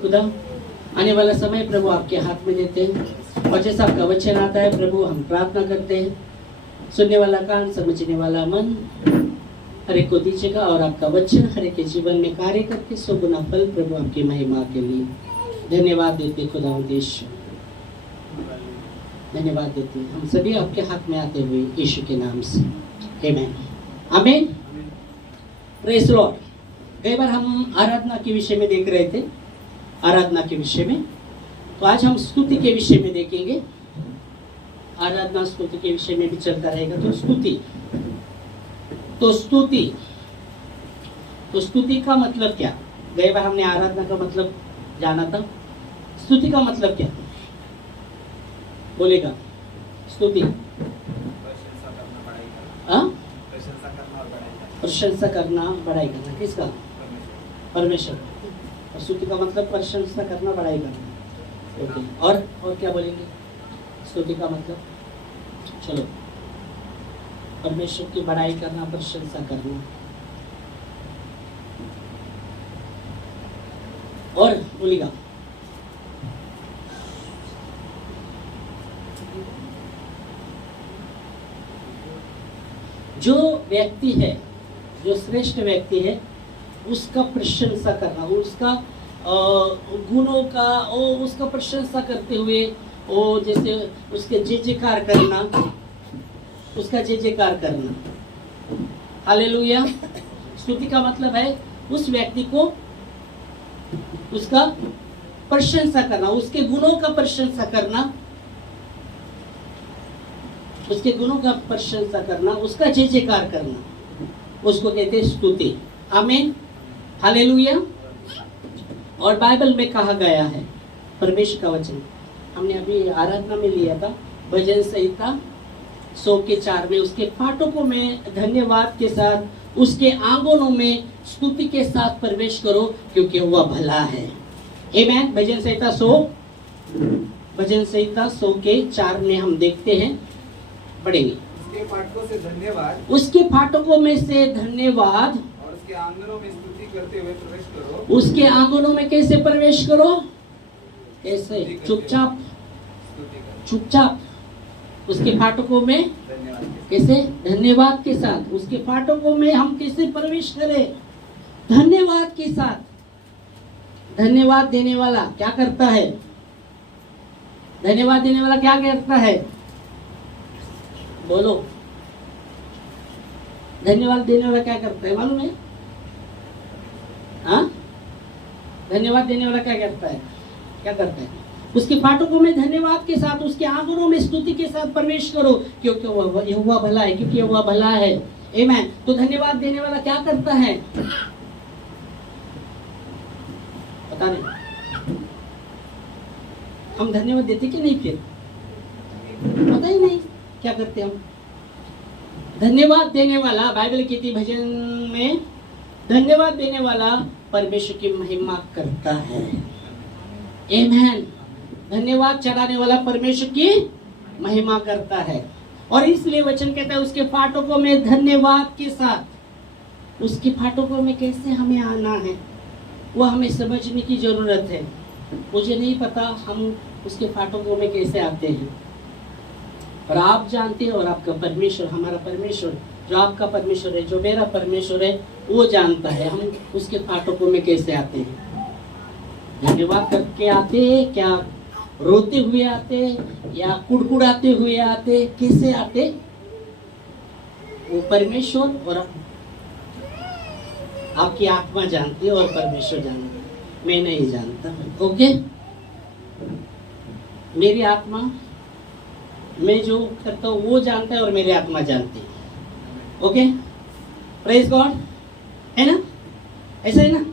खुदा आने वाला समय प्रभु आपके हाथ में देते हैं और जैसा आपका वचन आता है प्रभु हम प्रार्थना करते हैं, सुनने वाला कान समझने वाला मन हर एक को दीजिएगा और आपका वचन हर एक के जीवन में कार्य करके सौ गुना फल प्रभु आपकी महिमा के लिए धन्यवाद देते खुदा देश धन्यवाद देते हैं। हम सभी आपके हाथ में आते हुए यीशु के नाम से आमीन आमीन प्रेज लॉर्ड। कई बार हम आराधना के विषय में देख रहे थे, आराधना के विषय में, तो आज हम स्तुति के विषय में देखेंगे। आराधना स्तुति के विषय में भी चलता रहेगा। तो स्तुति का मतलब क्या? गई बार हमने आराधना का मतलब जाना था, स्तुति का मतलब क्या बोलेगा? स्तुति प्रशंसा करना, बड़ाई करना। किसका? परमेश्वर। और स्तुति का मतलब प्रशंसा करना, बड़ाई करना। ओके, और क्या बोलेंगे स्तुति का मतलब? चलो, परमेश्वर की बड़ाई करना, प्रशंसा करना। और बोलेगा जो व्यक्ति है, जो श्रेष्ठ व्यक्ति है, उसका प्रशंसा करना, उसका गुणों का उसका प्रशंसा करते हुए जैसे उसके जय जयकार करना, उसका जय जयकार करना। हालेलुया। स्तुति का मतलब है उस व्यक्ति को उसका प्रशंसा करना, उसके गुणों का प्रशंसा करना, उसके गुणों का प्रशंसा करना, उसका जय जयकार करना, उसको कहते हैं स्तुति। आमीन हालेलुया। और बाइबल में कहा गया है, परमेश्वर का वचन हमने अभी आराधना में लिया था, भजन संहिता 104 में, उसके फाटकों में धन्यवाद के साथ, उसके आंगनों में स्तुति के साथ प्रवेश करो क्योंकि वह भला है। आमीन। भजन संहिता 104 में हम देखते हैं, पढ़ेंगे। उसके फाटकों से धन्यवाद, उसके फाटकों में से धन्यवाद, और उसके आंगनों में स्तुति करते हुए प्रवेश करो। उसके आंगनों में कैसे प्रवेश करो? कैसे? चुपचाप, चुपचाप उसके फाटकों में कैसे? धन्यवाद के साथ। उसके फाटकों में हम कैसे प्रवेश करें? धन्यवाद के साथ। धन्यवाद देने वाला क्या करता है? धन्यवाद देने वाला क्या करता है? बोलो। धन्यवाद देने वाला क्या करता है मालूम है? हाँ, धन्यवाद देने वाला क्या करता है? क्या करता है? उसके फाटकों में धन्यवाद के साथ, उसके आंगनों में स्तुति के साथ प्रवेश करो क्योंकि वह यहोवा भला है, क्योंकि वह भला है। आमीन। तो धन्यवाद देने वाला क्या करता है? पता नहीं, हम धन्यवाद देते कि नहीं? फिर पता ही नहीं क्या करते हम। धन्यवाद देने वाला, बाइबल कहती है भजन में, धन्यवाद देने वाला परमेश्वर की महिमा करता है। आमीन। धन्यवाद चढ़ाने वाला परमेश्वर की महिमा करता है। और इसलिए वचन कहता है उसके फाटकों में धन्यवाद के साथ। उसके फाटकों में कैसे हमें आना है वो हमें समझने की जरूरत है। मुझे नहीं पता हम उसके फाटकों में कैसे आते हैं, और आप जानते हैं, और आपका परमेश्वर, हमारा परमेश्वर, जो आपका परमेश्वर है, जो मेरा परमेश्वर है, वो जानता है हम उसके फाटकों में कैसे आते हैं। धन्यवाद करके आते, क्या रोते हुए आते या कुड़कुड़ाते हुए आते? कैसे आते? वो परमेश्वर और आपकी आत्मा जानती है और परमेश्वर जानता है, मैं नहीं जानता। ओके, मेरी आत्मा, मैं जो करता हूँ वो जानता है और मेरी आत्मा जानती है। ओके, प्रेज गॉड, है ना? ऐसा है ना?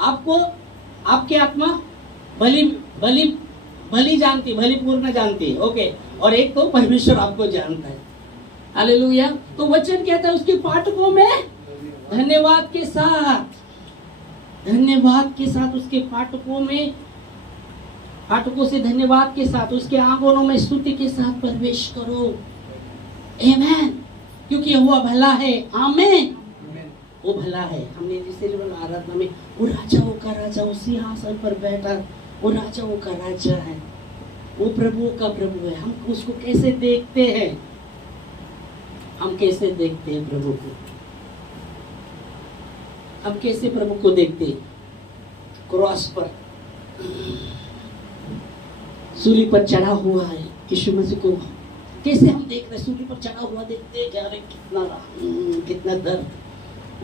आपको आपकी आत्मा भली जानती, भली पूर्ण जानती है। ओके, और एक तो परमेश्वर आपको जानता है। हालेलुया। तो वचन कहता है उसके फाटकों में धन्यवाद के साथ, धन्यवाद के साथ, उसके फाटकों में, फाटकों से धन्यवाद के साथ, उसके आंगनों में स्तुति के साथ प्रवेश करो। आमीन। क्योंकि वह भला है। आमीन। वो भला है। हमने जिसे आराधना में वो राजाओं का राजा उस सिंहासन पर बैठा, वो राजाओं का राजा है, वो प्रभुओं का प्रभु है। हम उसको कैसे देखते हैं? हम कैसे देखते हैं प्रभु को? हम कैसे प्रभु को देखते हैं? क्रॉस पर सूली पर चढ़ा हुआ है यीशु मसीह को कैसे हम देख रहे? सूली पर चढ़ा हुआ देखते जा रहे, कितना दर्द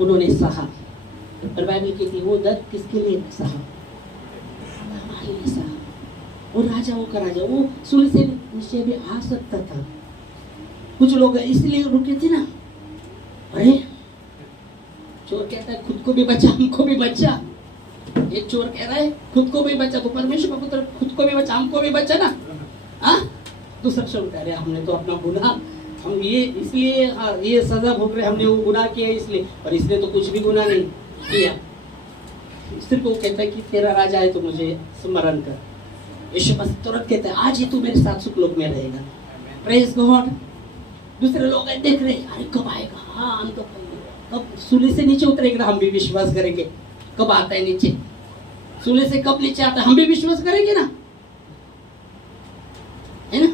उन्होंने सहा। और बाइबल कहती है वो दर्द किसके लिए सहा? हमारे लिए सहा। वो राजाओं का राजा, वो सूली से नीचे भी आ सकता था। कुछ लोग इसलिए रुके थे ना, अरे चोर कहता है खुद को भी बचा हमको भी बचा। एक चोर कह रहा है खुद को भी बचा, तो परमेश्वर का पुत्र खुद को भी बचा हमको भी बचा ना। हाँ, दूसरा चोर कह रहे हमने तो अपना गुनाह, हम ये इसलिए ये सजा भोग रहे, हमने वो गुनाह किया इसलिए, और इसने तो कुछ भी गुनाह नहीं किया। सिर्फ वो कहता है कि तेरा राजा है तो मुझे स्मरण कर। यीशु मसीह तुरंत कहता है आज ही तू मेरे साथ सुख लोक में रहेगा। Praise God. दूसरे लोग देख रहे अरे कब आएगा? हाँ हम तो कब सूली से नीचे उतरेगा हम भी विश्वास करेंगे। कब आता है नीचे? सूली से कब नीचे आता है हम भी विश्वास करेंगे ना, है ना?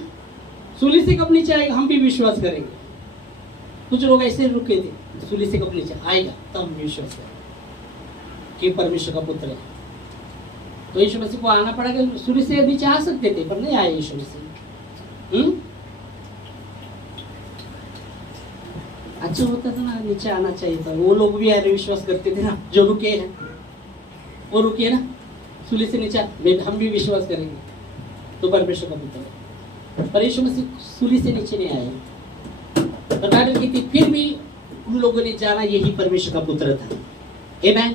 सूली से कब नीचे आएगा हम भी विश्वास करेंगे। कुछ लोग ऐसे रुके थे, सूली से कब नीचे आएगा तब हम विश्वास करेंगे कि परमेश्वर का पुत्र है। तो यीशु मसीह को आना पड़ा कि सूली से नीचे आ सकते थे पर नहीं आए यीशु मसीह। अच्छा होता था ना, नीचे आना चाहिए था। वो लोग भी यार विश्वास करते थे ना, जो रुके हैं वो रुके ना, सूली से नीचे हम भी विश्वास करेंगे तो परमेश्वर का पुत्र है। पर यीशु मसीह सूली से नीचे नहीं आए। तो बाइबल कहती फिर भी उन लोगों ने जाना यही परमेश्वर का पुत्र था। आमेन।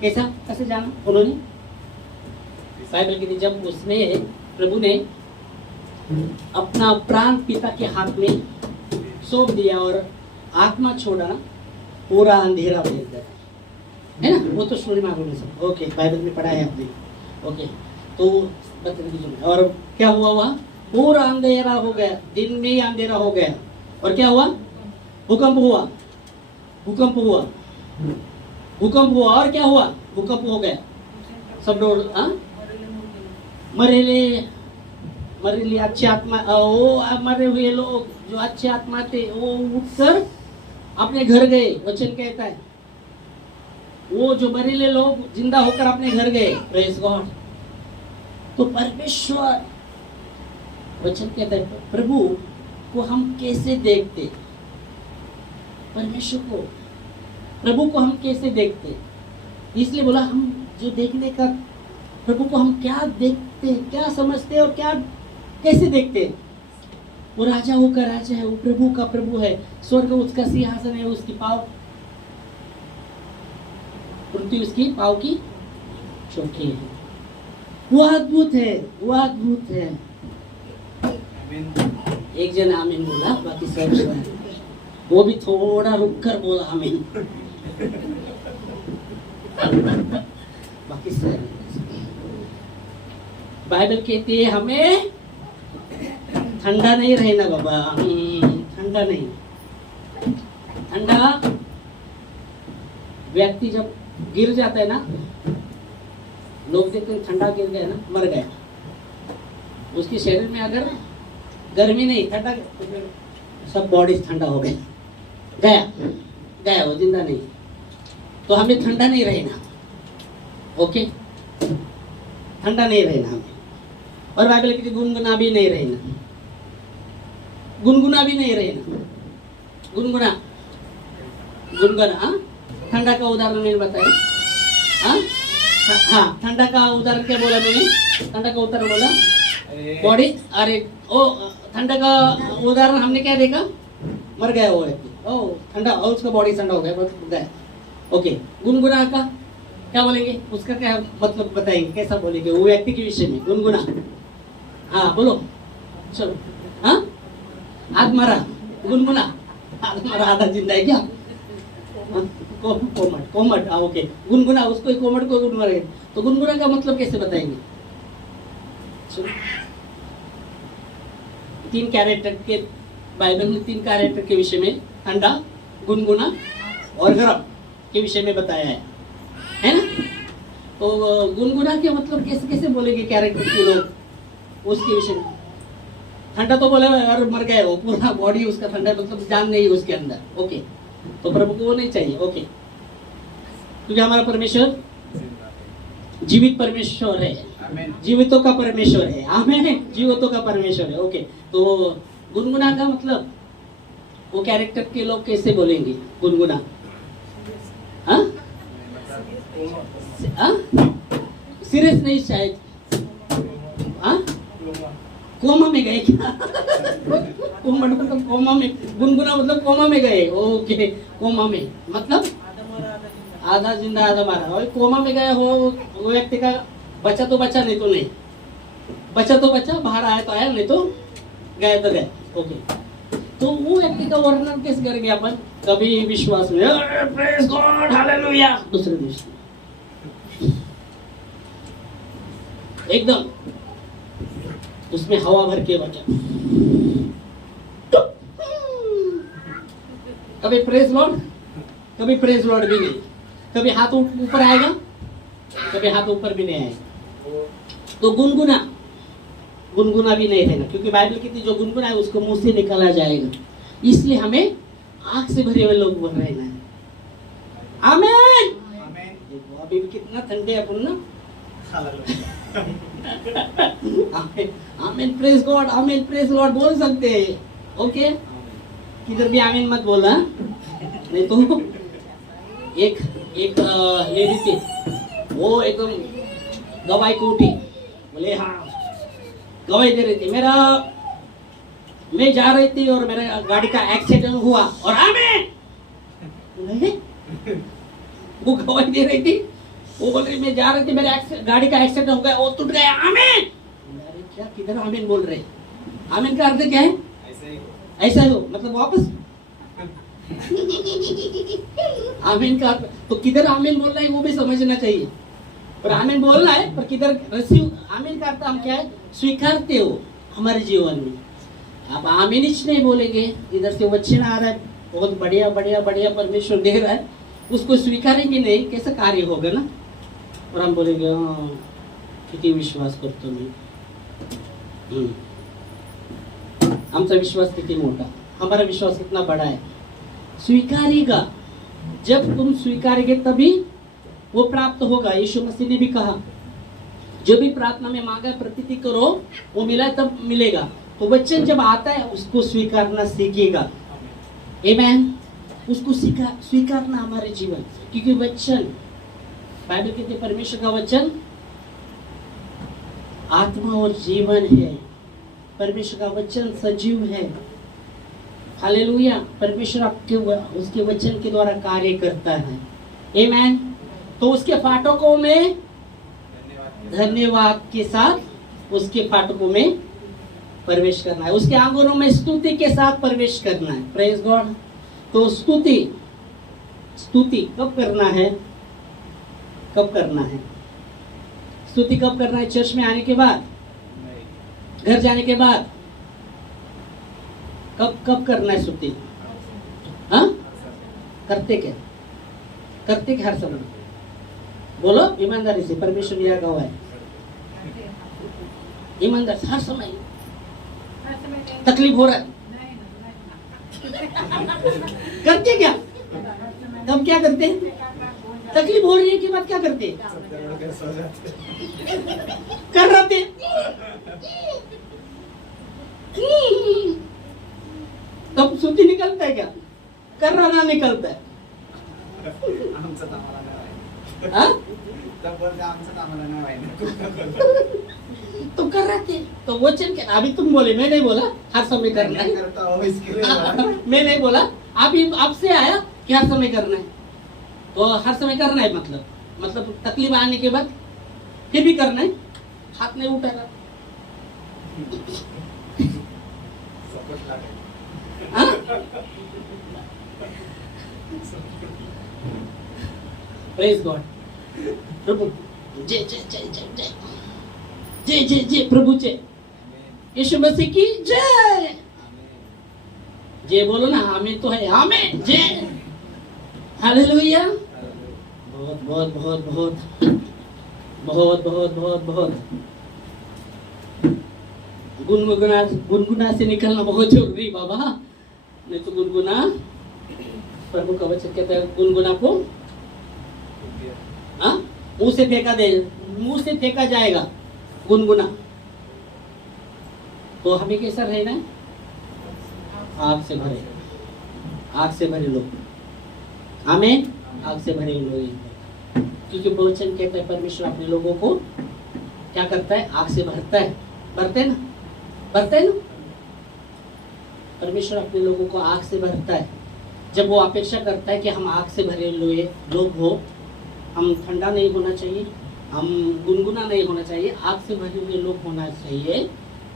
कैसे जाना उन्होंने? बाइबल कहती जब उसने प्रभु ने अपना प्राण पिता के हाथ में सौंप दिया और आत्मा छोड़ा, पूरा अंधेरा भेज दिया, है ना? वो तो स्टोरी में आपने सब ओके बाइबल में पढ़ा है आपने। ओके तो बता दीजिए और क्या हुआ? वहाँ पूरा अंधेरा हो गया, दिन में ही अंधेरा हो गया। और क्या हुआ? भूकंप हुआ और क्या हुआ? भूकंप हो गया। सब लोग मरेले अच्छी आत्मा, वो मरे हुए लोग जो अच्छे आत्मा थे वो उठकर अपने घर गए। वचन कहता है वो जो मरेले लोग जिंदा होकर अपने घर गए। Praise God. तो परमेश्वर, वचन कहता है प्रभु को हम कैसे देखते? परमेश्वर को, प्रभु को हम कैसे देखते? इसलिए बोला हम जो देखने का, प्रभु को हम क्या देखते, क्या समझते और क्या कैसे देखते? वो राजाओं का राजा है, वो प्रभु का प्रभु है, स्वर्ग उसका सिंहासन है, उसकी पाँव पृथ्वी उसकी पाँव की चौकी है। वो अद्भुत है, वो अद्भुत है। एक जन आमीन बोला, बाकी सब वो भी थोड़ा रुक कर बोला आमीन। बाकी सब बाइबल कहती है हमें ठंडा नहीं रहना बाबा, ठंडा नहीं। ठंडा व्यक्ति जब गिर जाता है ना, लोग देखते हैं ठंडा गिर गया ना, मर गया। उसके शरीर में अगर गर्मी नहीं, ठंडा, सब बॉडी ठंडा हो गया, गया वो जिंदा नहीं। तो हमें ठंडा नहीं रहना, ओके? ठंडा नहीं रहना हमें। और बाइबल की गुनगुना भी नहीं रहना, गुनगुना भी नहीं रहना, गुनगुना ठंडा का उदाहरण मैंने बताया। हाँ, ठंडा का उदाहरण क्या बोला मैंने? ठंडा का उदाहरण बोला बॉडी। अरे ओ ठंडा का उदाहरण हमने क्या देखा? मर गया वो व्यक्ति, ओ ठंडा, और उसका बॉडी ठंडा हो गया। ओके, गुनगुना का क्या बोलेंगे? उसका क्या मतलब बताएंगे? कैसा बोलेंगे वो व्यक्ति के विषय में? गुनगुना, हाँ बोलो, चलो। हाँ, आज मरा, गुनगुना, आज मरा, आधा जिंदा है क्या? कोमट, हाँ ओके, गुनगुना, उसको कोमट को गुनगुना। तो गुनगुना का मतलब कैसे बताएंगे? तीन कैरेक्टर के, बाइबल में 3 कैरेक्टर के विषय में, ठंडा, गुनगुना और गरम। के विषय में बताया है ना? तो गुनगुना के मतलब कैसे कैसे बोलेंगे कैरेक्टर के लोग उसके विषय में। ठंडा तो बोले यार मर गए, वो पूरा बॉडी उसका ठंडा, मतलब जान नहीं है उसके अंदर। ओके, तो प्रभु को वो नहीं चाहिए। ओके, क्योंकि हमारा परमेश्वर जीवित परमेश्वर है, जीवितों का परमेश्वर है। आमेन, जीवितों का परमेश्वर है। ओके, तो गुनगुना का मतलब वो कैरेक्टर के लोग कैसे बोलेंगे गुनगुना? हाँ, सीरियस नहीं शायद, हाँ, कोमा में गए क्या? कोमा मतलब कोमा में, गुनगुना मतलब कोमा में गए। ओके, कोमा में मतलब आधा जिंदा आधा मारा। और कोमा में गए हो वो व्यक्ति का बचा तो बचा, नहीं तो नहीं, बचा तो बचा, बाहर आया तो आया, नहीं तो गए तो गए। ओके, तो वो व्यक्ति का वर्णन कैसे करेंगे अपन? कभी विश्वास में प्रेज गॉड हालेलुया, दूसरे दिवस एकदम उसमें हवा भर के वचन, कभी प्रेज लॉर्ड, कभी प्रेज लॉर्ड भी नहीं, कभी हाथ ऊपर आएगा, कभी हाथ ऊपर भी नहीं आएगा। तो गुनगुना, गुनगुना भी नहीं रहना, क्योंकि बाइबल कहती है जो गुनगुना है उसको मुंह से निकाला जाएगा। इसलिए हमें आंख से भरे हुए लोग बन रहना है। आमीन। देखो अभी भी कितना ठंडे अपन ना। आमीन, आमीन, प्रेज गॉड, आमीन, प्रेज लॉर्ड बोल सकते हैं। ओके, किधर भी आमीन मत बोलना, नहीं तो एक लेडी थी, वो एकदम गवाही को उठी, बोले हाँ, गवाही दे रही थी, मैं जा रही थी और मेरा गाड़ी का एक्सीडेंट हुआ और आमीन। वो गवाही दे रही थी, वो बोल रही मैं जा रही थी, मेरे गाड़ी का एक्सीडेंट हो गया, वो टूट गया, आमीन। अरे क्या, किधर आमीन बोल रहे? आमीन का अर्थ क्या है? ऐसा ही हो, मतलब वापस आमीन का अर्थ, तो किधर आमीन बोल रहा है वो भी समझना चाहिए। पर आमीन बोलना है, पर किधर रिसीव, आमीन का अर्थ हम क्या है? स्वीकारते हो हमारे जीवन में। आप आमीन ही नहीं बोलेंगे, इधर से वचन आ रहा है, बहुत बढ़िया बढ़िया बढ़िया परमेश्वर दे रहा है, उसको स्वीकारेंगे नहीं, कैसा कार्य होगा ना? और हम बोलेंगे हाँ किती विश्वास करतो मी, आमचा विश्वास किती मोटा, हमारा विश्वास कितना बड़ा है। स्वीकारेगा, जब तुम स्वीकारेंगे तभी वो प्राप्त होगा। यीशु मसीह ने भी कहा जो भी प्रार्थना में मांगा प्रतीति करो, वो मिला तब मिलेगा। तो वचन जब आता है उसको स्वीकारना सीखिएगा। आमीन, उसको स्वीकारना हमारे जीवन, क्योंकि वचन, बाइबल कहते हैं परमेश्वर का वचन आत्मा और जीवन है। परमेश्वर का वचन सजीव है। हालेलुया, परमेश्वर आपके उसके वचन के द्वारा कार्य करता है। आमीन। तो उसके फाटकों में धन्यवाद के साथ उसके फाटकों में प्रवेश करना है, उसके आंगनों में स्तुति के साथ प्रवेश करना है। Praise God. तो स्तुति कब करना है? कब करना है स्तुति? कब करना है? चर्च में आने के बाद, घर जाने के बाद? कब करना है स्तुति? हाँ, करते क्या? करते क्या? हर समय बोलो ईमानदारी से, परमेश्वर यह गवाह है। ईमानदार हर समय तकलीफ हो रहा है, करते क्या? तब क्या करते? तकलीफ हो रही है के बाद क्या करते? कर रहे थे, तब स्तुति निकलता है क्या? कर रहा ना निकलता है? तो कर रहे थे, तो वचन क्या? अभी तुम बोले, मैं नहीं बोला हर समय करना है। मैं नहीं बोला, आपसे आया कि हर समय करना है, तो हर समय करना है मतलब तकलीफ आने के बाद फिर भी करना है। हाथ नहीं उठा रहा, प्रेज गॉड। प्रभु जय जय जय जय जय जय जय जय, प्रभु जय, यीशु मसीह की जय। जय बोलो ना, आमीन तो है, आमीन, जय, हालेलुया। बहुत बहुत बहुत बहुत बहुत बहुत बहुत बहुत गुनगुना गुनगुना से निकलना बहुत जरूरी बाबा, नहीं तो गुनगुना, प्रभु का वचन कहता है गुनगुना को हाँ मुंह से फेंका दे, मुंह से फेंका जाएगा गुनगुना। तो हमें कैसा रहना है? आग से भरे, आग से भरे लोग, हमें आग से भरे लोग, क्योंकि वचन कहता है परमेश्वर अपने लोगों को क्या करता है? आग से भरता है। भरते ना, भरते ना, परमेश्वर अपने लोगों को आग से भरता है। जब वो अपेक्षा करता है कि हम आग से भरे लोग हो, हम ठंडा नहीं होना चाहिए, हम गुनगुना नहीं होना चाहिए, आग से भरे हुए लोग होना चाहिए,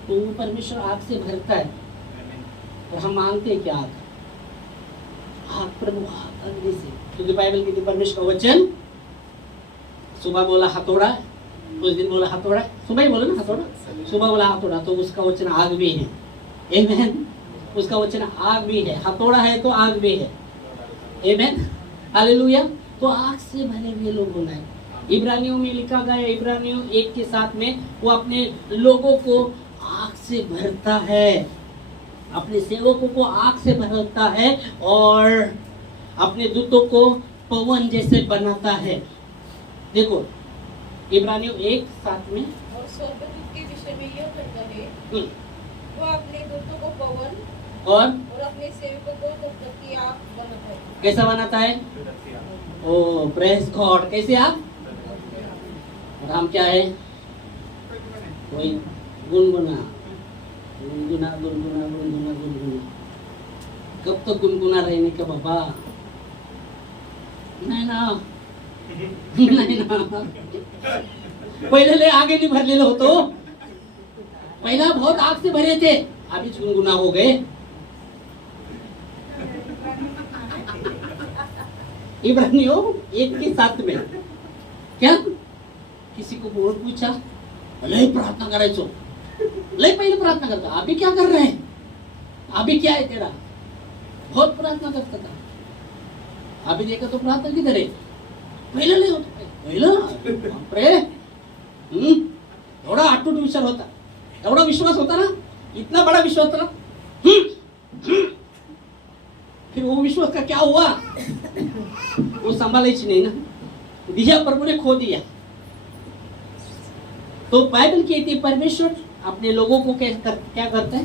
तो वो परमेश्वर आग से भरता है। और हम मांगते हैं कि आग, आग प्रभु आग अग्नि से, क्योंकि बाइबल की परमेश्वर का वचन सुबह बोला हथौड़ा, उस दिन बोला हथौड़ा, सुबह ही बोला ना हथौड़ा, सुबह बोला हथौड़ा, तो उसका वचन आग भी है। आमेन, उसका वचन आग भी है, हथौड़ा है तो आग भी है। आमेन, हालेलुया। तो आग से भरे हुए लोग होना है। इब्रानियों में लिखा गया, इब्रानियों 1:7 में, वो अपने लोगों को आग से भरता है, अपने सेवकों को आग से भरता है और अपने दूतों को पवन जैसे बनाता है। देखो इब्रानियों 1:7 में, और स्वर्गदूत के विषय में यह कहता है, वो अपने दूतों को पवन और अपने सेवकों को धगधगती आग बनाता है। कैसा बनाता है? ओ प्रेज गॉड। कैसे आप? और हम क्या है? कोई गुनगुना गुनगुना गुनगुना गुनगुना गुनगुना। कब तक गुनगुना रहने का बाबा? नहीं ना, नहीं ना, पहले ले आगे नहीं भरलेलं होतो, पहिला बहुत आग से भरे थे, अभी गुनगुना हो गए। इब्रानियों 1:7 में क्या किसी को बोल पूछा, लय प्रार्थना करायचो, लय पहले प्रार्थना करता, अभी क्या कर रहे हैं, अभी क्या है तेरा? बहुत प्रार्थना करता था, अभी देखा तो प्रार्थना किधर है? पहिलं लय होत, पहिलं बापरे, एवढा अटूट विचार होता, एवढा विश्वास होता ना, इतना बड़ा विश्वास था ना। फिर वो विश्वास का क्या हुआ? वो संभालायची नहीं ना, दिया प्रभु ने खो दिया। तो बाइबल कहती है परमेश्वर अपने लोगों को क्या करता है?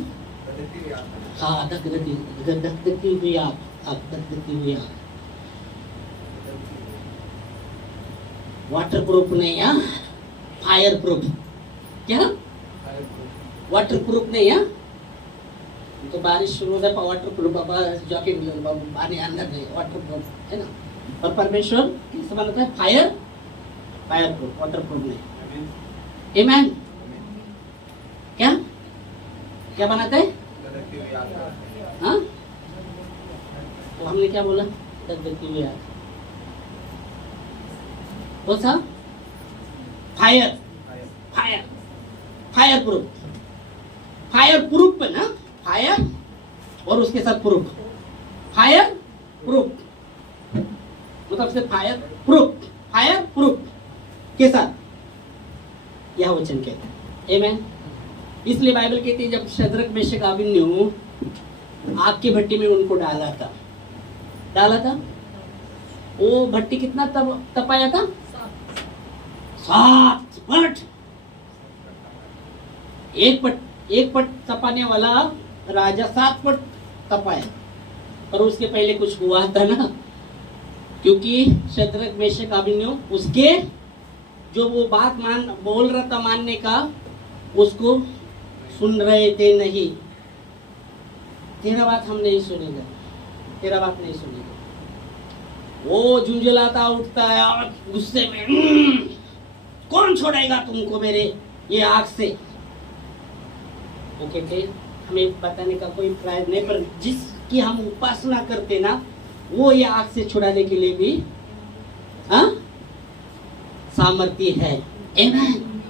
हाँ, धकधकती हुई आग, धकधकती हुई आग। वाटर प्रूफ नहीं है, फायर प्रूफ। क्या? वाटर प्रूफ नहीं है, तो बारिश शुरू होता है वाटर प्रूफ, बाबा जॉकेट पानी अंदर नहीं, वाटर प्रूफ है ना। और परमेश्वर किससे बनाता है? Fire, fire proof, water proof नहीं। आमेन। क्या क्या बनाता है? हाँ, तो हमने क्या बोला? धकधकती हुई आग। कौन सा? Fire, fire, fire proof, fire proof है ना, फायर और उसके साथ प्रूफ, फायर प्रूफ मतलब से फायर प्रूफ, फायर प्रूफ के साथ यह वचन कहते हैं। आमेन। इसलिए बाइबल कहती है जब शद्रक मेशक अबेदnego आग की भट्टी में उनको डाला था, वो भट्टी कितना तपाया था? 7 पट। एक पट तपाने वाला राजा 7 पट तपाया, और उसके पहले कुछ हुआ था ना, क्योंकि शद्रक मेशक अबेदnego उसके जो वो बात बोल रहा था मानने का, उसको सुन रहे थे नहीं। तेरा बात हम नहीं सुनेंगे, तेरा बात नहीं सुनेंगे। वो झुंझलाता उठता है और गुस्से में, कौन छोड़ेगा तुमको मेरे ये आग से? वो कहते हमें बताने का कोई प्रयास नहीं, पर जिसकी हम उपासना करते ना, वो ये आग से छुड़ाने के लिए भी सामर्थ्य है। आमेन।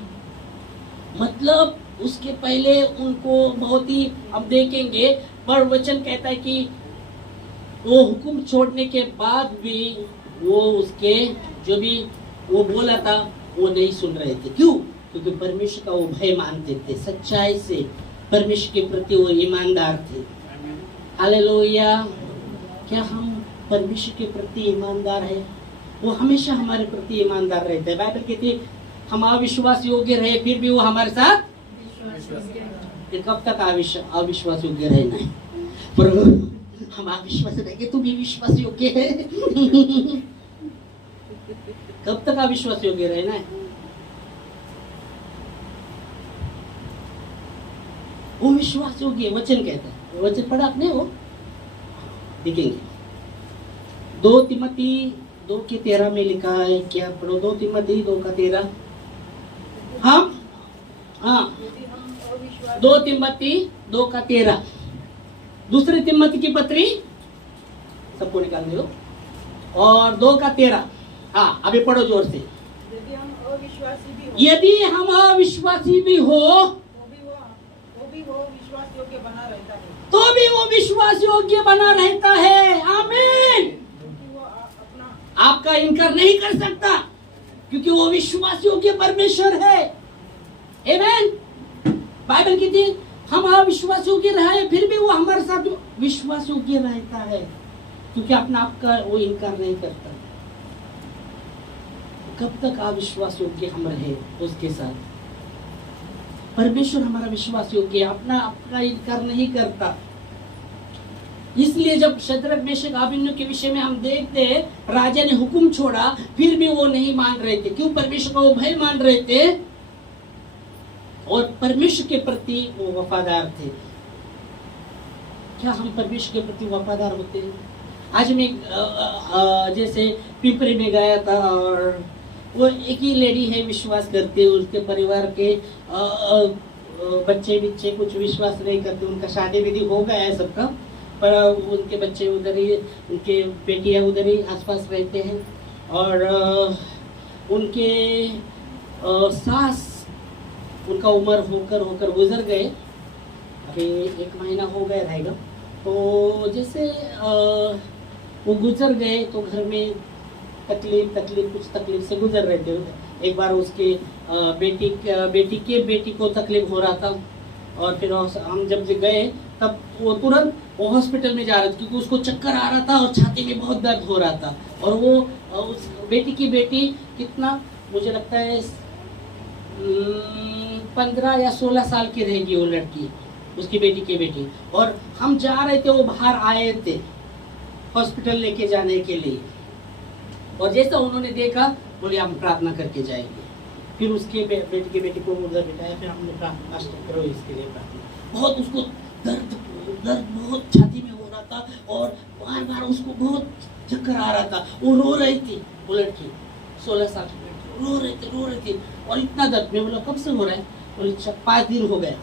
मतलब उसके पहले उनको बहुत ही, अब देखेंगे, पर वचन कहता है कि वो हुक्म छोड़ने के बाद भी वो उसके जो भी वो बोला था वो नहीं सुन रहे थे। क्यों? क्योंकि परमेश्वर का वो भय मानते थे, सच्चाई से परमेश्वर के प्रति वो ईमानदार थे। हालेलुया। क्या हम परमेश्वर के प्रति ईमानदार है? वो हमेशा हमारे प्रति ईमानदार रहता है। बाइबल कहती है हम अविश्वास योग्य रहे फिर भी वो हमारे साथ। फिर कब तक अविश्वास योग्य रहना है? प्रभु हम अविश्वास रहेंगे, तू भी विश्वास योग्य है। कब तक अविश्वास योग्य रहना है? वो विश्वास योग्य वचन कहता है। वचन पढ़ा आपने? वो देखेंगे 2 तिमोथी 2:13 में लिखा है। क्या पढ़ो? 2 तिमोथी 2:13। हाँ, 2 तिमोथी 2:13। दूसरी तिमोथी की पत्री सबको निकाल दो। और 2:13। हाँ, अभी पढ़ो जोर से। यदि हम अविश्वासी भी हो, यदि हम अविश्वासी भी हो वो विश्वास योग्य बना रहता है, तो भी वो विश्वास योग्य बना रहता है। आमीन। क्योंकि वो अपना आपका इनकार नहीं कर सकता, क्योंकि वो विश्वास योग्य परमेश्वर है। आमीन। बाइबल कहती है हम अविश्वास योग्य रहे फिर भी वो हमारे साथ विश्वास योग्य रहता है, क्योंकि अपना आपका वो इनकार नहीं करता। कब तक अविश्वास योग्य हम रहे उसके साथ? परमेश्वर हमारा विश्वास योग्य है, अपना आपका इनकार नहीं करता। इसलिए जब शद्रक मेशक अबेदनगो के विषय में हम देखते हैं, राजा ने हुक्म छोड़ा फिर भी वो नहीं मान रहे थे। क्यों? परमेश्वर का वो भय मान रहे थे और परमेश्वर के प्रति वो वफादार थे। क्या हम परमेश्वर के प्रति वफादार होते हैं? आज मैं जैसे पिंपरी में गया था और वो एक ही लेडी है विश्वास करते, उसके परिवार के बच्चे कुछ विश्वास नहीं करते। उनका शादी विधि हो गया है सबका, पर उनके बच्चे उधर ही, उनके बेटियां उधर ही आसपास रहते हैं। और उनके सास, उनका उम्र होकर गुजर गए। अभी 1 महीना हो गया रहेगा। तो जैसे वो गुजर गए तो घर में कुछ तकलीफ से गुजर रहे थे। एक बार उसके बेटी को तकलीफ हो रहा था और फिर हम जब गए तब वो तुरंत वो हॉस्पिटल में जा रहे थे, क्योंकि उसको चक्कर आ रहा था और छाती में बहुत दर्द हो रहा था। और वो उस बेटी कितना, मुझे लगता है 15 या 16 साल की रहेगी वो लड़की, उसकी बेटी। और हम जा रहे थे, वो बाहर आए थे हॉस्पिटल लेके जाने के लिए। और जैसा उन्होंने देखा, बोले हम प्रार्थना करके जाएंगे। फिर उसके बेटी को उधर बिठाया, फिर हमने प्रार्थना करो इसके लिए प्रार्थना। बहुत उसको दर्द बहुत छाती में हो रहा था और बार उसको बहुत चक्कर आ रहा था। वो रो रही थी, वो लड़की 16 साल की लड़की रो रही थी और इतना दर्द। मैं बोला कब से हो रहा है? बोले 5 दिन हो गया।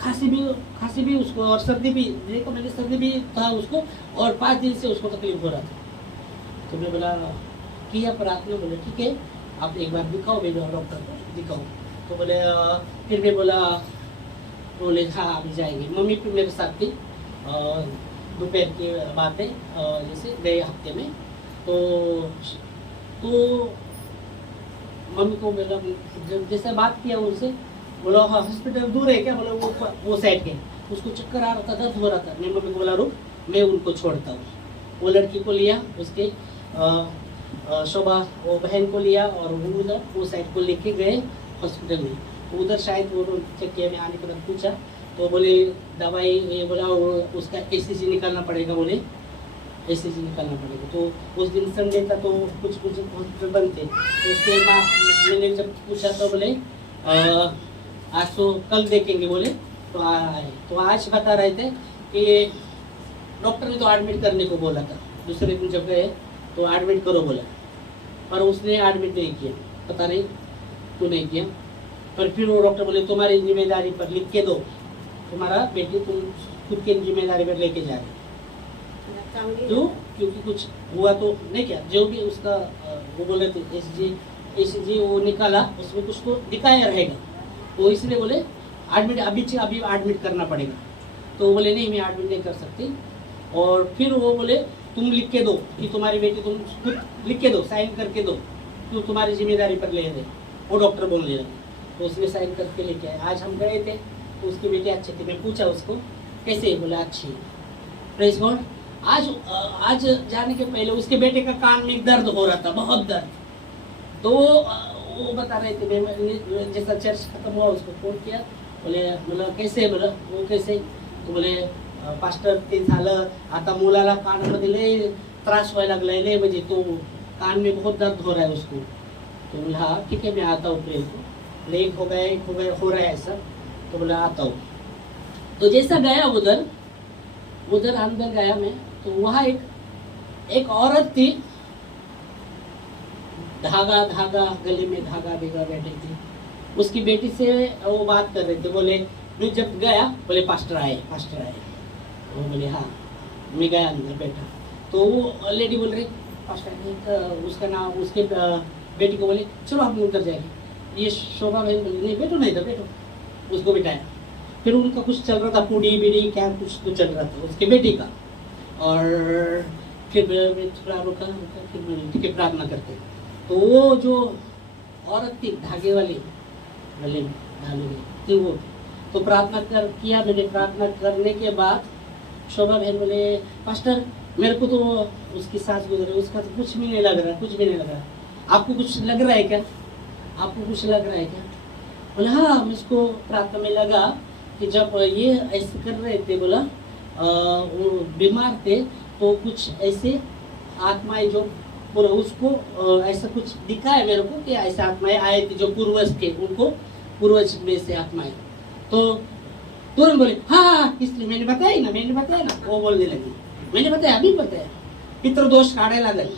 खांसी भी उसको और सर्दी भी, देखो मैंने सर्दी भी था उसको, और 5 दिन से उसको तकलीफ हो रहा था। तो मैं बोला किया प्रार्थना। बोले ठीक है, आप एक बार दिखाओ मेरे डॉक्टर को दिखाओ। तो बोले फिर मैं बोले हाँ अभी जाएंगे। मम्मी भी मेरे साथ थी। दोपहर की बात है, जैसे गए हफ्ते में। तो मम्मी को मेरा जैसे बात किया उनसे, बोला हाँ हॉस्पिटल दूर है क्या? बोला वो साइड के, उसको चक्कर आ रहा था, दर्द हो रहा था। मैं मम्मी को बोला रुक, मैं उनको छोड़ता हूँ। वो लड़की को लिया, उसके शोभा वो बहन को लिया और वो उधर वो साइड को लेके गए हॉस्पिटल में। तो उधर शायद वो चेक किया, में आने के बाद पूछा तो बोले दवाई, ये बोला उसका ECG निकालना पड़ेगा। बोले ECG निकालना पड़ेगा। तो उस दिन संडे था तो कुछ हॉस्पिटल बंद थे। तो उसके बाद मैंने जब पूछा तो बोले आज तो कल देखेंगे। बोले तो आए। तो आज बता रहे थे कि डॉक्टर ने तो एडमिट करने को बोला था। दूसरे दिन जब गए तो एडमिट करो बोला, पर उसने एडमिट नहीं किया। पता नहीं क्यों नहीं किया। पर फिर वो डॉक्टर बोले तुम्हारी जिम्मेदारी पर लिख के दो, तुम्हारा बेटी तुम खुद की जिम्मेदारी पर लेके जा रहे। क्यों? क्योंकि कुछ हुआ तो नहीं, क्या जो भी उसका वो बोले थे ECG वो निकाला, उसमें कुछ तो दिखाया रहेगा। तो इसलिए बोले एडमिट अभी एडमिट करना पड़ेगा। तो बोले नहीं मैं एडमिट नहीं कर सकती। और फिर वो बोले तुम लिख के दो कि तुम्हारी बेटी, तुम खुद लिख के दो, साइन करके दो, तो तुम्हारी जिम्मेदारी पर ले दे। वो डॉक्टर बोलने लगे, तो उसने साइन करके लेके आया। आज हम गए थे तो उसकी बेटी अच्छी थी, मैं पूछा उसको कैसे है, बोला अच्छी है। Praise God. आज जाने के पहले उसके बेटे का कान में दर्द हो रहा था, बहुत दर्द। तो वो बता रहे थे, मैं जैसा चर्च खत्म हुआ उसको फोन किया, बोला कैसे, बोला वो कैसे, तो बोले पास्टर 3 झालं आता मुलाला कानामध्ये लय त्रास व्हायला लागलाय लय, म्हणजे तो कान में बहुत दर्द हो रहा है उसको। तो बोला हाँ ठीक है मैं आता हूँ प्रेम को, लेक हो गए हो रहा है ऐसा। तो बोला आता हूँ। तो जैसा गया उधर अंदर गया मैं, तो वहाँ एक औरत थी, धागा गले में धागा बैठी थी। उसकी बेटी से वो बात कर रहे थे, बोले मैं जब गया, बोले पास्टर आए। वो बोले हाँ, मैं गया अंदर बैठा, तो वो लेडी बोल रही पास्टर, उसका नाम, उसके बेटी को बोले चलो हम उतर जाएंगे। ये शोभा बहन बोली नहीं बैठो, नहीं था बैठो, उसको बिठाया। फिर उनका कुछ चल रहा था, पूड़ी बीड़ी क्या कुछ तो चल रहा था उसके बेटी का। और फिर मैं थोड़ा रुका, फिर मैं ठीक है प्रार्थना करते। तो वो जो औरत थी धागे वाली गले में डाली थी, वो तो प्रार्थना किया मैंने। प्रार्थना करने के बाद शोभा बहन बोले पास्टर मेरे को तो उसकी सास गुजर रही, उसका तो कुछ भी नहीं लग रहा, आपको कुछ लग रहा है क्या, बोला हाँ। मुझको प्रार्थना में लगा कि जब ये ऐसे कर रहे थे, बोला वो बीमार थे, तो कुछ ऐसे आत्माएं जो पूरा उसको ऐसा कुछ दिखा है मेरे को कि ऐसे आत्माएं आए थे जो पूर्वज थे, उनको पूर्वज में से आत्माएं। तो तुरंत बोले हाँ, इसलिए मैंने बताया ना। वो बोलने लगी मैंने बताया, अभी बताया। पितृदोष काढ़ेला गई,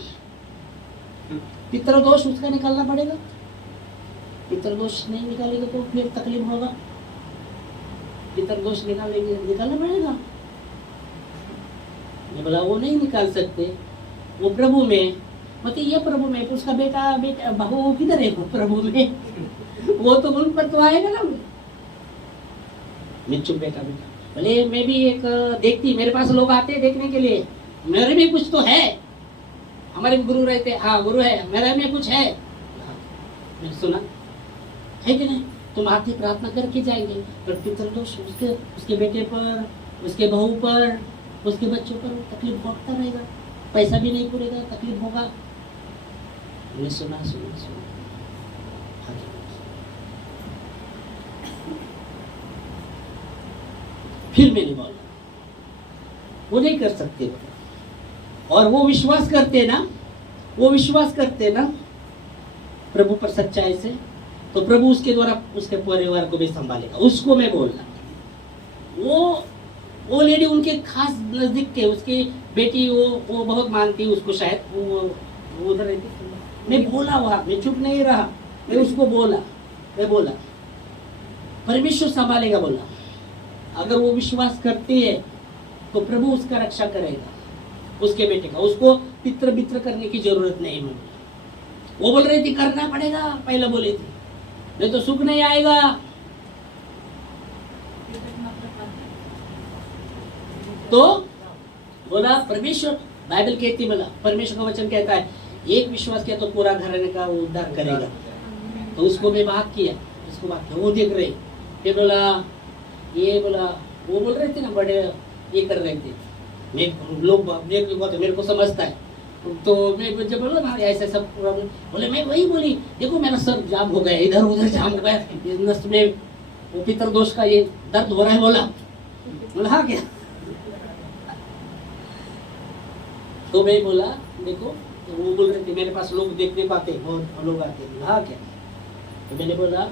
पितृदोष उसका निकालना पड़ेगा। पितृदोष नहीं निकालेगा तो फिर तकलीफ होगा, पितृदोष निकालना पड़ेगा। मैं बोला वो नहीं निकाल सकते, वो प्रभु में, मतलब ये प्रभु में, उसका बेटा बहू किधर है, वो प्रभु में, वो तो उन पर तो आएगा ना। मैं चुप बेटा बोले मैं भी एक देखती, मेरे पास लोग आते हैं देखने के लिए, मेरे में कुछ तो है, हमारे गुरु रहते, हाँ गुरु है, मेरे में कुछ है। मैंने सुना है कि नहीं, तुम आके प्रार्थना करके जाएंगे, पर पितृदोष उसके बेटे पर, उसके बहू पर, उसके बच्चों पर तकलीफ होता रहेगा, पैसा भी नहीं पूरेगा, तकलीफ होगा। मैंने सुना। फिर मैंने बोला वो नहीं कर सकते, और वो विश्वास करते ना प्रभु पर सच्चाई से, तो प्रभु उसके द्वारा उसके परिवार को भी संभालेगा। उसको मैं बोलना, वो लेडी उनके खास नजदीक थे, उसकी बेटी वो बहुत मानती उसको, शायद वो उधर रहती। मैं बोला वहां, मैं चुप नहीं रहा, मैं उसको बोला परमेश्वर संभालेगा। बोला अगर वो विश्वास करती है तो प्रभु उसका रक्षा करेगा, उसके बेटे का। उसको पित्र बित्र करने की जरूरत नहीं है। वो बोल रही थी करना पड़ेगा, पहले बोली थी, नहीं तो सुख नहीं आएगा। तो बोला परमेश्वर, बाइबल कहती, बोला परमेश्वर का वचन कहता है एक विश्वास किया तो पूरा घराने का वो उद्धार करेगा। तो उसको मैं बात किया, वो देख रही। फिर बोला वो बोल रहे थे ना, बड़े ये कर रहे थे, मैं लोग मेरे को समझता है। तो मैं जब बोला ना ऐसा सब प्रॉब्लम, बोले मैं वही बोली, देखो मेरा सर जाम हो गया, इधर उधर जाम हो गया, नस में वो पितृदोष का ये दर्द हो रहा है। बोला हाँ क्या। तो मैं बोला देखो, तो वो बोल रहे थे मेरे पास लोग देखने को आते, बहुत लोग आते। हाँ क्या। तो मैंने बोला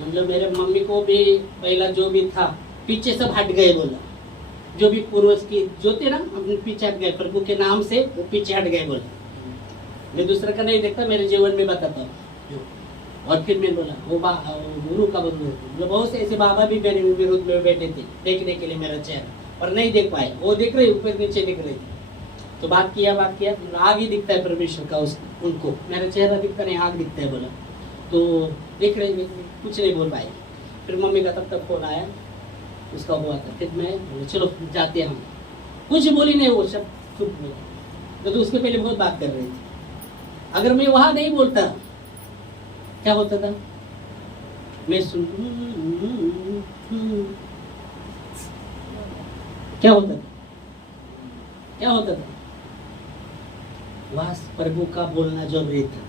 मतलब मेरे मम्मी को भी पहला जो भी था पीछे सब हट गए। बोला जो भी पूर्वज की जो थे ना अपने पीछे हट गए, प्रभु के नाम से वो पीछे हट गए। बोला मैं दूसरे का नहीं देखता, मेरे जीवन में बताता हूँ। और फिर मैं बोला वो गुरु का बंधु, बहुत से ऐसे बाबा भी मेरे विरोध में बैठे थे देखने के लिए मेरा चेहरा, और नहीं देख पाए। वो देख रहे ऊपर नीचे दिख रहे थे। तो बात किया आग ही दिखता है परमेश्वर का उनको, मेरा चेहरा दिखता नहीं, आग दिखता है। बोला तो देख रहे कुछ नहीं बोल पाए। फिर मम्मी का तब तक फोन आया, उसका हुआ था। फिर मैं बोले चलो जाते हम। कुछ बोली नहीं, वो सब चुप हो गए। तो उसके पहले बहुत बात कर रही थी। अगर मैं वहां नहीं बोलता क्या होता था? मैं सुन क्या होता था? क्या होता था? वहां प्रभु का बोलना जरूरी था,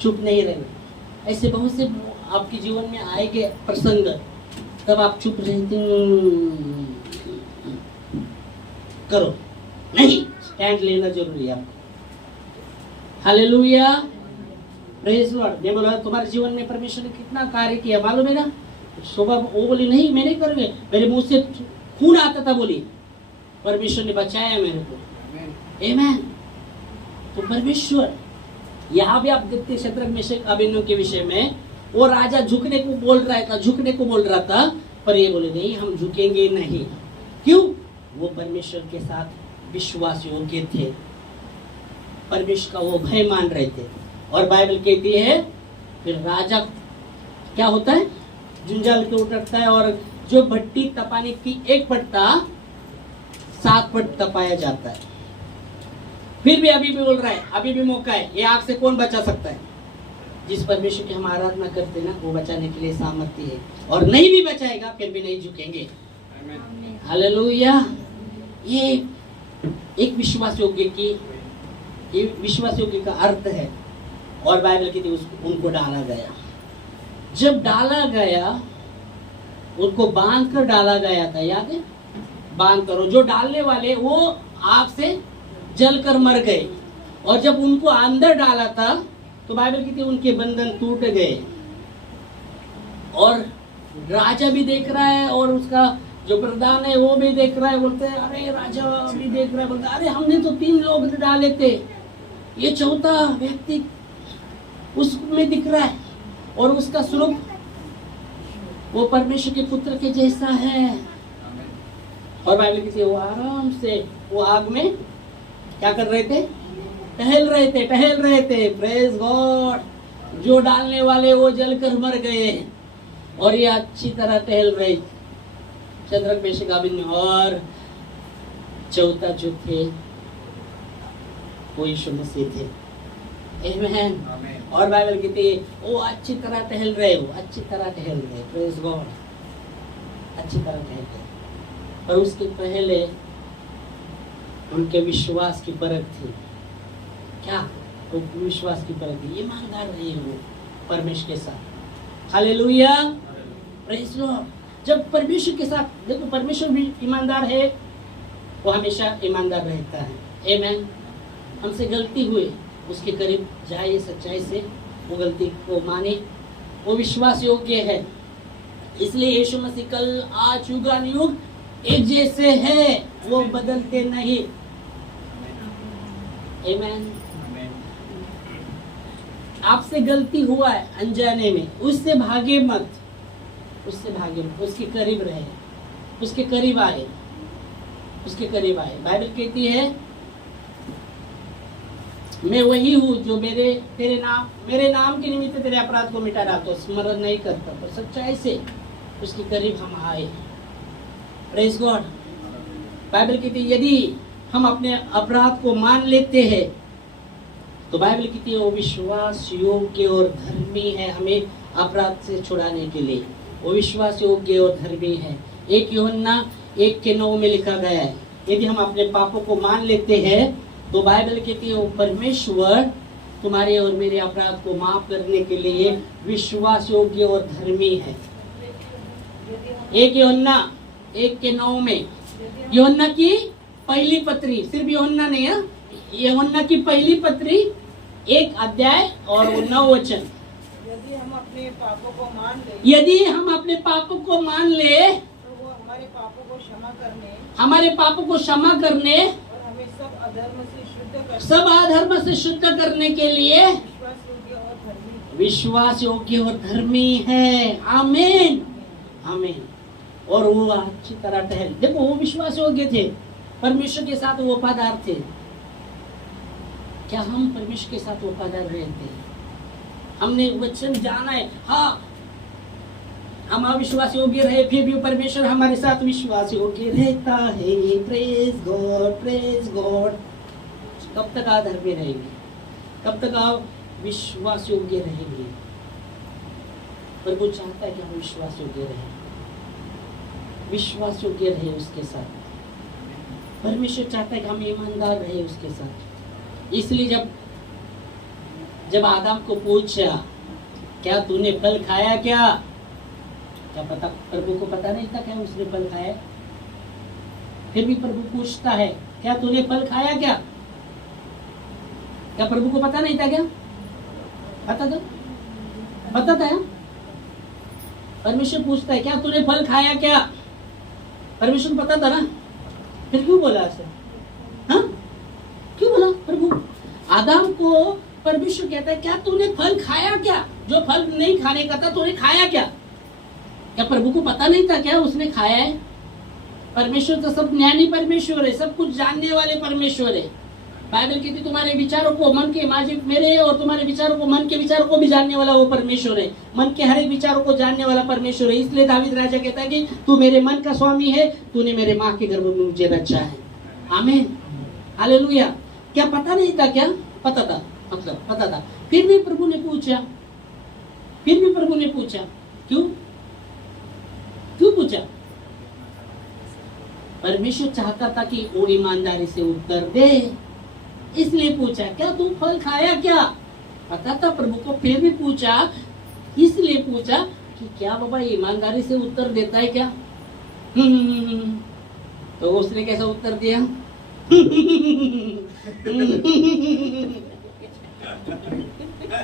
चुप नहीं रहना। ऐसे बहुत से आपके जीवन में आएंगे प्रसंग, तब आप चुप रहते करो नहीं, स्टैंड लेना जरूरी है आपको। Hallelujah, praise Lord. मैं बोला तुम्हारे जीवन में परमेश्वर ने कितना कार्य किया मालूम है ना? सुबह वो बोली नहीं मैं नहीं करूंगी, मेरे मुंह से खून आता था, बोली परमेश्वर ने बचाया मेरे को। आमेन। तो परमेश्वर, यहाँ भी आप देखते शत्रक मेशक अबेदनगो के विषय में, वो राजा झुकने को बोल रहा था, पर ये बोले नहीं हम झुकेंगे नहीं। क्यों? वो परमेश्वर के साथ विश्वास योग्य थे, परमेश्वर का वो भय मान रहे थे। और बाइबल कहती है फिर राजा क्या होता है? जुंजाल के उठता है, और जो भट्टी तपाने की एक पट्टा 7 पट तपाया जाता है। फिर भी अभी भी बोल रहा है अभी भी मौका है, ये आग से कौन बचा सकता है? जिस परमेश्वर की हम आराधना करते ना, वो बचाने के लिए सामर्थ्य है, और नहीं भी बचाएगा फिर भी नहीं झुकेंगे। हालेलुया। ये एक विश्वास योग्य की, ये विश्वास योग्य का अर्थ है। और बाइबल की उनको डाला गया, जब डाला गया उनको बांध कर डाला गया था, याद है? बांध करो, जो डालने वाले वो आग से जलकर मर गए। और जब उनको अंदर डाला था तो बाइबल कहती है उनके बंधन टूट गए। और राजा भी देख रहा है, और उसका जो प्रधान है वो भी देख रहा है। बोलते हैं अरे राजा भी देख रहा है, बोलते अरे हमने तो 3 लोग डाले थे, ये चौथा व्यक्ति उसमें दिख रहा है, और उसका स्वरूप वो परमेश्वर के पुत्र के जैसा है। और बाइबल कहती है वो आराम से वो आग में क्या कर रहे थे? टहल रहे थे। Praise God. जो डालने वाले वो जलकर मर गए, और ये अच्छी तरह टहल रहे थे। शद्रक मेशक अबेदनगो, और चौथा जो थे वो यीशु मसीह थे। आमेन। और बाइबल कहती है वो अच्छी तरह टहल रहे, प्रेज गॉड, अच्छी तरह टहल रहे। पर उसके पहले उनके विश्वास की परख थी। क्या? वो विश्वास की परख थी, ईमानदार रहे वो परमेश्वर के साथ। Hallelujah, praise Lord. जब परमेश्वर के साथ, देखो परमेश्वर भी ईमानदार है, वो हमेशा ईमानदार रहता है। आमेन। हमसे गलती हुई, उसके करीब जाए सच्चाई से, वो गलती को माने, वो विश्वास योग्य है। इसलिए यीशु मसीह कल आज युगानुयुग एक जैसे है, वो बदलते नहीं। आमेन। आपसे गलती हुआ है अनजाने में, उससे भागे मत, उसके करीब रहे, उसके करीब आए। बाइबल कहती है मैं वही हूँ जो मेरे नाम के निमित्त तेरे अपराध को मिटा डालता, स्मरण नहीं करता। तो सच्चाई से उसके करीब हम आए। Praise God. बाइबल कहती है यदि हम अपने अपराध को मान लेते हैं तो बाइबल कहती है वो विश्वास योग्य और धर्मी है हमें अपराध से छुड़ाने के लिए। वो विश्वास योग्य और धर्मी है। 1 यूहन्ना 1:9 में लिखा गया है, यदि हम अपने पापों को मान लेते हैं तो बाइबल कहती है वो परमेश्वर तुम्हारे और मेरे अपराध को माफ करने के लिए विश्वास योग्य और धर्मी है। 1 यूहन्ना 1:9 में, यूहन्ना की पहली पत्री, सिर्फ यूहन्ना नहीं है, यूहन्ना की पहली पत्री 1 अध्याय और 9 वचन। यदि हम अपने पापों को मान ले तो वो हमारे पापों को क्षमा करने और हमें सब अधर्म से शुद्ध करने के लिए विश्वास योग्य और धर्मी है। आमीन, आमीन। और वो अच्छी तरह टहल, देखो वो विश्वास योग्य थे, परमेश्वर के साथ वो वफादार थे। क्या हम परमेश्वर के साथ वफादार रहते हैं? हमने वचन जाना है, हाँ हम अविश्वास योग्य रहे फिर भी परमेश्वर हमारे साथ विश्वास योग्य रहता है। Praise God, praise God. कब तक आप धर्मी रहेंगे? कब तक आप विश्वास योग्य रहेंगे? प्रभु चाहता है कि हम विश्वास योग्य रहें, विश्वास योग्य रहे उसके साथ। परमेश्वर चाहता है कि हम ईमानदार रहे उसके साथ। इसलिए जब आदम को पूछा क्या तूने फल खाया क्या पता, प्रभु को पता नहीं था क्या उसने फल खाया। फिर भी प्रभु पूछता है क्या तूने फल खाया क्या प्रभु को पता नहीं था क्या? पता था। परमेश्वर पूछता है क्या तूने फल खाया क्या? परमेश्वर को पता था ना, फिर क्यों बोला ऐसे? हाँ, क्यों बोला? प्रभु आदम को परमेश्वर कहता है क्या तूने फल खाया क्या? जो फल नहीं खाने का था तूने खाया क्या प्रभु को पता नहीं था क्या उसने खाया है? परमेश्वर तो सब ज्ञानी परमेश्वर है, सब कुछ जानने वाले परमेश्वर है। बाइबल कहती तुम्हारे विचारों को मन के माजिद मेरे और तुम्हारे विचारों को मन के विचारों को भी जानने वाला वो परमेश्वर है। मन के हर एक विचारों को जानने वाला परमेश्वर है। इसलिए दावीद राजा कहता है कि तू मेरे मन का स्वामी है, तूने मेरे माँ के गर्भ में मुझे रचा है। आमीन, हालेलुया। क्या पता नहीं था क्या? पता था, मतलब पता था। फिर भी प्रभु ने पूछा क्यों पूछा? परमेश्वर चाहता था कि वो ईमानदारी से उत्तर दे, इसलिए पूछा क्या तू फल खाया क्या? पता था प्रभु को, फिर भी पूछा, इसलिए पूछा कि क्या बाबा ईमानदारी से उत्तर देता है क्या? तो उसने कैसा उत्तर दिया?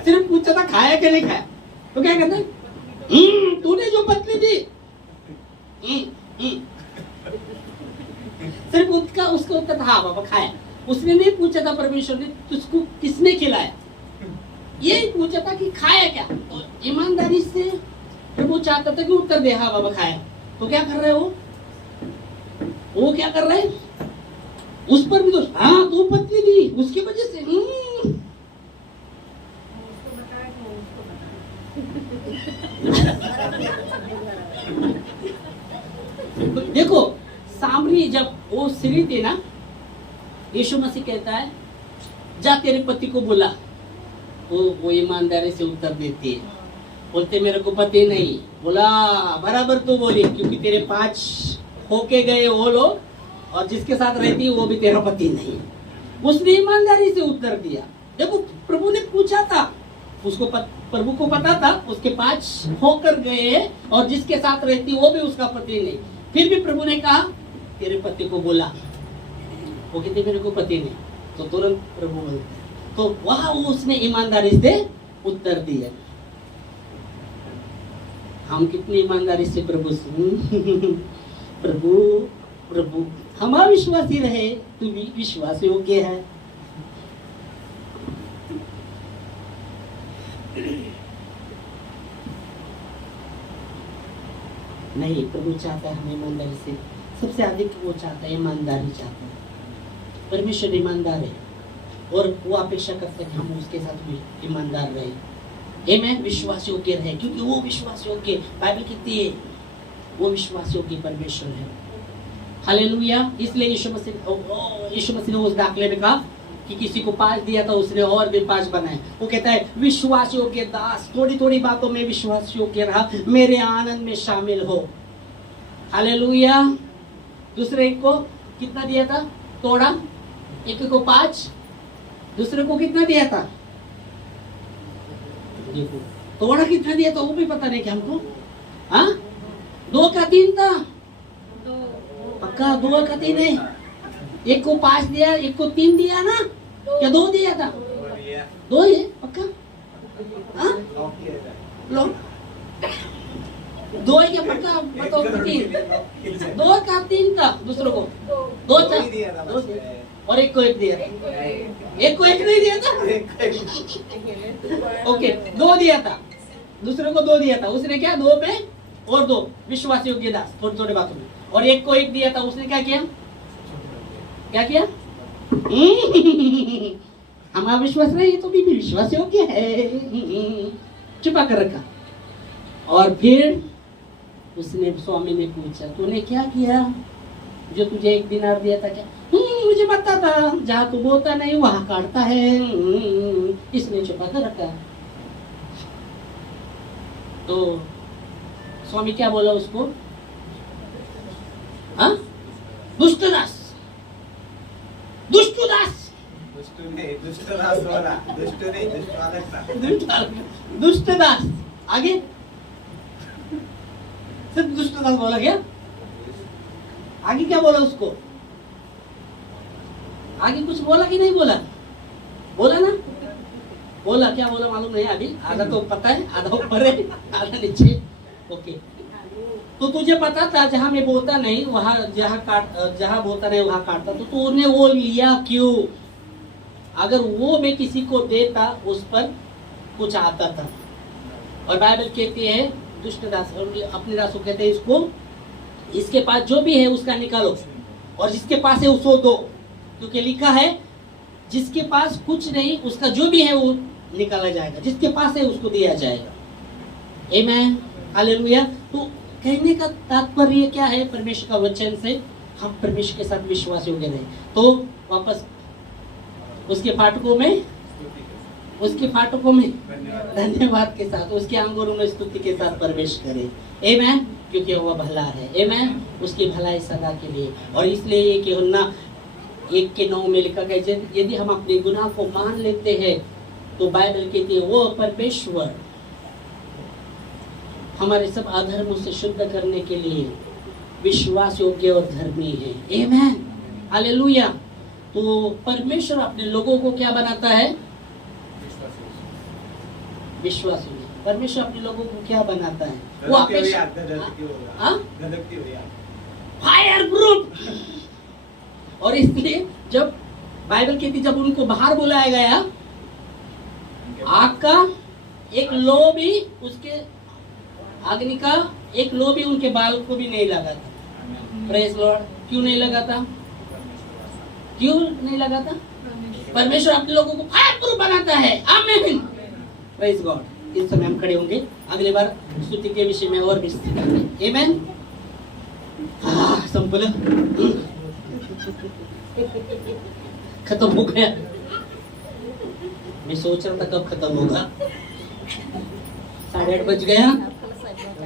सिर्फ पूछा था खाया क्या नहीं खाया, तो क्या कहता है तूने जो पत्नी दी। सिर्फ उसका उत्तर था हाँ बाबा खाया। उसने नहीं पूछा था परमेश्वर ने तुझको किसने खिलाया, यही पूछा था कि खाया क्या। तो ईमानदारी से प्रभु चाहता था कि उत्तर दे हाँ बाबा खाया। तो क्या कर रहे हो? वो क्या कर रहे? उस पर भी दोष, हाँ तू पत्नी दी उसकी वजह से। देखो सामरी जब वो स्त्री थी ना, यीशु मसीह कहता है जा तेरे पति को बुला। वो ईमानदारी से उत्तर देती है, बोलते मेरे को पति नहीं। बोला बराबर तू बोली, क्योंकि तेरे 5 होके गए वो लोग और जिसके साथ रहती वो भी तेरा पति नहीं। उसने ईमानदारी से उत्तर दिया। देखो प्रभु ने पूछा था, उसको प्रभु को पता था उसके 5 होकर गए और जिसके साथ रहती वो भी उसका पति नहीं। फिर भी प्रभु ने कहा तेरे पति को बोला। वो कहते मेरे को पति नहीं, तो तुरंत प्रभु बोलते, तो वहां उसने ईमानदारी से उत्तर दिया। हम कितनी ईमानदारी से प्रभु प्रभु हम अविश्वासी रहे, तू भी विश्वास योग्य है। नहीं, प्रभु चाहता है हम ईमानदारी से, सबसे अधिक वो चाहता है ईमानदारी चाहता है। परमेश्वर ईमानदार है और वो अपेक्षा करता है कि हम उसके साथ भी ईमानदार रहे। आमीन, विश्वास योग्य रहे, क्योंकि वो विश्वास योग्य, बाइबल कहती है वो विश्वास योग्य परमेश्वर है। हालेलुया। इसलिए यीशु मसीह ने उस दाखले में कहा कि किसी को 5 दिया था उसने और भी 5 बनाए। वो कहता है विश्वास योग्य दास, थोड़ी थोड़ी बातों में विश्वास योग्य रहा, मेरे आनंद में शामिल हो। हालेलुया। दूसरे को कितना दिया था? तोड़ा। एक को 5, दूसरे को कितना दिया था? देखो तोड़ा कितना दिया था वो भी पता नहीं क्या हमको। हाँ 2 का 3 था, पक्का 2 का 3 है। एक को 5 दिया, एक को 3 दिया ना, क्या 2 दिया था? 2 है पक्का। हाँ लो 2 है क्या पक्का? बताओ 3। 2 का 3 था, दूसरों को 2 था, 2 और एक को 1 दिया था। एक को 1 नहीं दिया था। ओके 2 दिया था, दूसरे को 2 दिया था। उसने क्या 2 पे और 2 विश्वास योग्य दास, थोड़ी थोड़ी बातों में। और एक को 1 दिया था, उसने क्या किया? क्या किया? हम अविश्वास रहे तो भी विश्वास योग्य है, छुपा कर रखा। और फिर उसने स्वामी ने पूछा तूने क्या किया जो तुझे 1 दिनार दिया था? क्या मुझे पता था, जहाँ तू बोलता नहीं वहां काटता है। इसने छुपा कर रखा। तो स्वामी क्या बोला उसको? हाँ, दुष्टदास, दुष्टदास, दुष्टदास बोला, दुष्ट नहीं, दुष्ट था। दुष्टदास। आगे सिर्फ दुष्टदास बोला क्या? आगे क्या बोला उसको? आगे कुछ बोला कि नहीं बोला? बोला ना? बोला, क्या बोला मालूम नहीं अभी, आधा तो पता है, आधा ऊपर है, आधा नीचे। ओके, तो तुझे पता था जहां मैं बोलता नहीं वहां, जहां बोलता नहीं वहां काटता, तो तूने वो लिया क्यों? अगर वो मैं किसी को देता उस पर कुछ आता था। और बाइबल कहती है दुष्टदास, और अपने दास को कहते हैं इसको, इसके पास जो भी है उसका निकालो और जिसके पास है उसको दो, क्योंकि लिखा है जिसके पास कुछ नहीं उसका जो भी है वो निकाला जाएगा, जिसके पास है उसको दिया जाएगा। आमीन, हालेलुया। तो कहने का तात्पर्य क्या है? परमेश्वर का वचन से हम परमेश्वर के साथ विश्वास योग्य रहे। तो वापस उसके फाटकों में धन्यवाद के साथ, उसके अंगूरों में स्तुति के साथ प्रवेश करें। आमीन, क्योंकि वह भला है। आमीन, उसकी भलाई सदा के लिए। और इसलिए ये कि यूहन्ना 1:9 में लिखा गया यदि हम अपने गुनाह को मान लेते हैं तो बाइबल कहती है वो परमेश्वर हमारे सब अधर्मों से शुद्ध करने के लिए विश्वास योग्य और धर्मी है। आमीन, हालेलुया। तो परमेश्वर अपने लोगों को क्या बनाता है? विश्वास योग्य। परमेश्वर अपने लोगों को क्या बनाता है? वो फायर ग्रुप। और इसलिए जब बाइबल कहती जब उनको बाहर बुलाया गया, आग का एक लो भी, उसके अग्नि का एक लो भी उनके बाल को भी नहीं लगा था। Praise Lord. क्यों नहीं लगा था? क्यों नहीं लगा था? परमेश्वर अपने लोगों को फायर प्रूफ बनाता है। आमीन, प्रेज गॉड। इस समय हम खड़े होंगे, अगली बार स्तुति के विषय में और विस्तृत करेंगे। आमीन। संपूर्ण खत्म हो गया। मैं सोच रहा था कब खत्म होगा। 8:30 बज गया,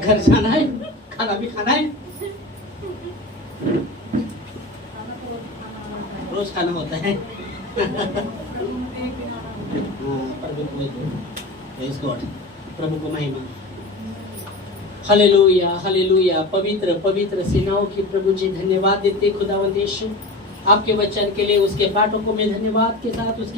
घर जाना है, खाना भी खाना है। रोज खाना होता है। प्रभु को महिमा। Hallelujah, hallelujah. पवित्र पवित्र सेनाओं की प्रभु जी धन्यवाद देते खुदावंद यीशु आपके वचन के लिए, उसके फाटकों में धन्यवाद के साथ उसके